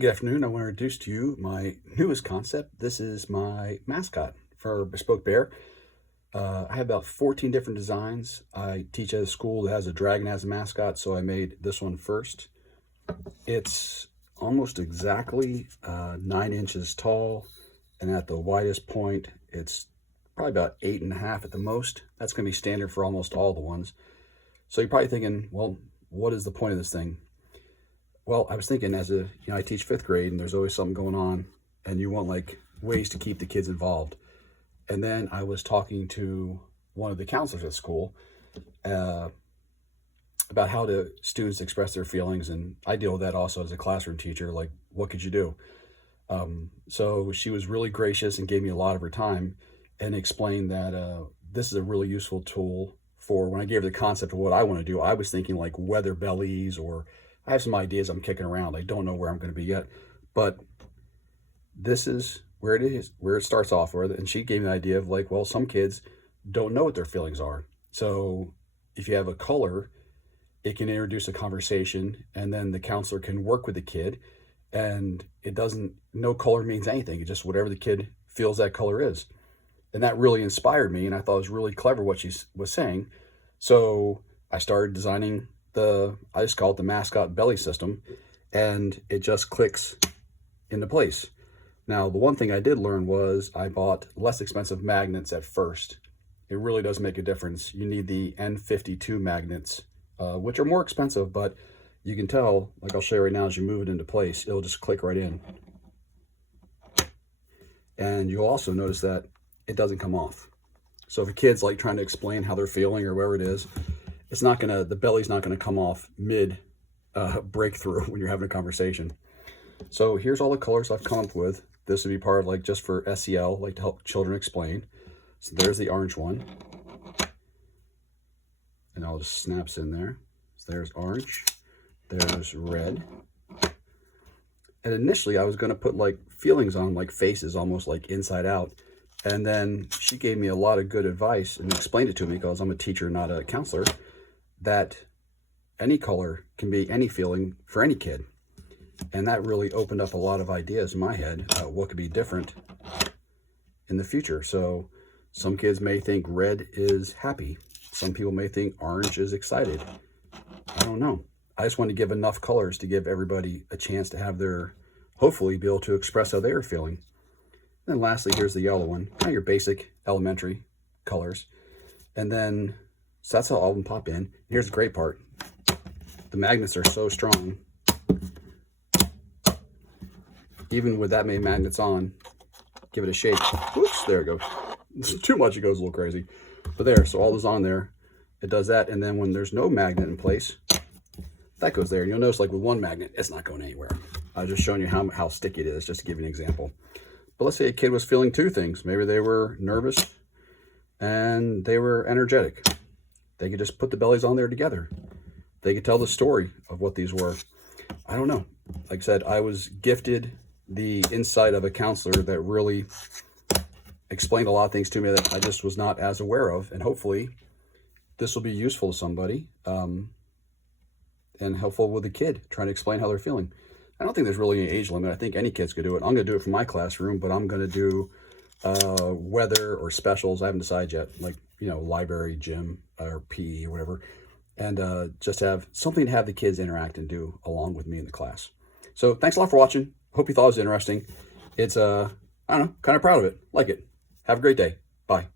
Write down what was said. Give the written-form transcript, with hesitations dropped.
Good afternoon. I want to introduce to you my newest concept. This is my mascot for Bespoke Bear. I have about 14 different designs. I teach at a school that has a dragon as a mascot, so I made this one first. It's almost exactly 9 inches tall, and at the widest point, it's probably about 8.5 at the most. That's going to be standard for almost all the ones. So you're probably thinking, well, what is the point of this thing? Well, I was thinking I teach 5th grade and there's always something going on and you want like ways to keep the kids involved. And then I was talking to one of the counselors at school about how students express their feelings. And I deal with that also as a classroom teacher, like what could you do? So she was really gracious and gave me a lot of her time and explained that this is a really useful tool for when I gave her the concept of what I want to do. I was thinking like weather bellies, or I have some ideas I'm kicking around. I don't know where I'm going to be yet, but this is where it starts off with. And she gave me the idea of like, well, some kids don't know what their feelings are. So if you have a color, it can introduce a conversation, and then the counselor can work with the kid, and no color means anything. It's just whatever the kid feels that color is. And that really inspired me, and I thought it was really clever what she was saying. So I started designing I just call it the mascot belly system, and it just clicks into place. Now, the one thing I did learn was I bought less expensive magnets at first. It really does make a difference. You need the N52 magnets, which are more expensive, but you can tell, like I'll show you right now, as you move it into place, it'll just click right in. And you'll also notice that it doesn't come off. So if a kid's like trying to explain how they're feeling or whatever it is, the belly's not gonna come off mid breakthrough when you're having a conversation. So here's all the colors I've come up with. This would be part of like just for SEL, like to help children explain. So there's the orange one. And I'll just snaps in there. So there's orange, there's red. And initially I was gonna put like feelings on, like faces, almost like inside out. And then she gave me a lot of good advice and explained it to me, because I'm a teacher, not a counselor, that any color can be any feeling for any kid. And that really opened up a lot of ideas in my head about what could be different in the future. So some kids may think red is happy. Some people may think orange is excited. I don't know. I just want to give enough colors to give everybody a chance to hopefully be able to express how they are feeling. And then lastly, here's the yellow one, kind of your basic elementary colors. And then, so that's how all of them pop in. Here's the great part. The magnets are so strong. Even with that many magnets on, give it a shake. Whoops, there it goes. It's too much, it goes a little crazy. But there, so all those on there, it does that. And then when there's no magnet in place, that goes there. And you'll notice like with one magnet, it's not going anywhere. I was just showing you how sticky it is, just to give you an example. But let's say a kid was feeling two things. Maybe they were nervous and they were energetic. They could just put the bellies on there together. They could tell the story of what these were. I don't know. Like I said, I was gifted the insight of a counselor that really explained a lot of things to me that I just was not as aware of. And hopefully this will be useful to somebody and helpful with a kid trying to explain how they're feeling. I don't think there's really any age limit. I think any kids could do it. I'm going to do it for my classroom, but I'm going to do weather or specials. I haven't decided yet, like, library, gym, or PE or whatever. And just have something to have the kids interact and do along with me in the class. So thanks a lot for watching. Hope you thought it was interesting. It's, I don't know, kind of proud of it. Like it. Have a great day. Bye.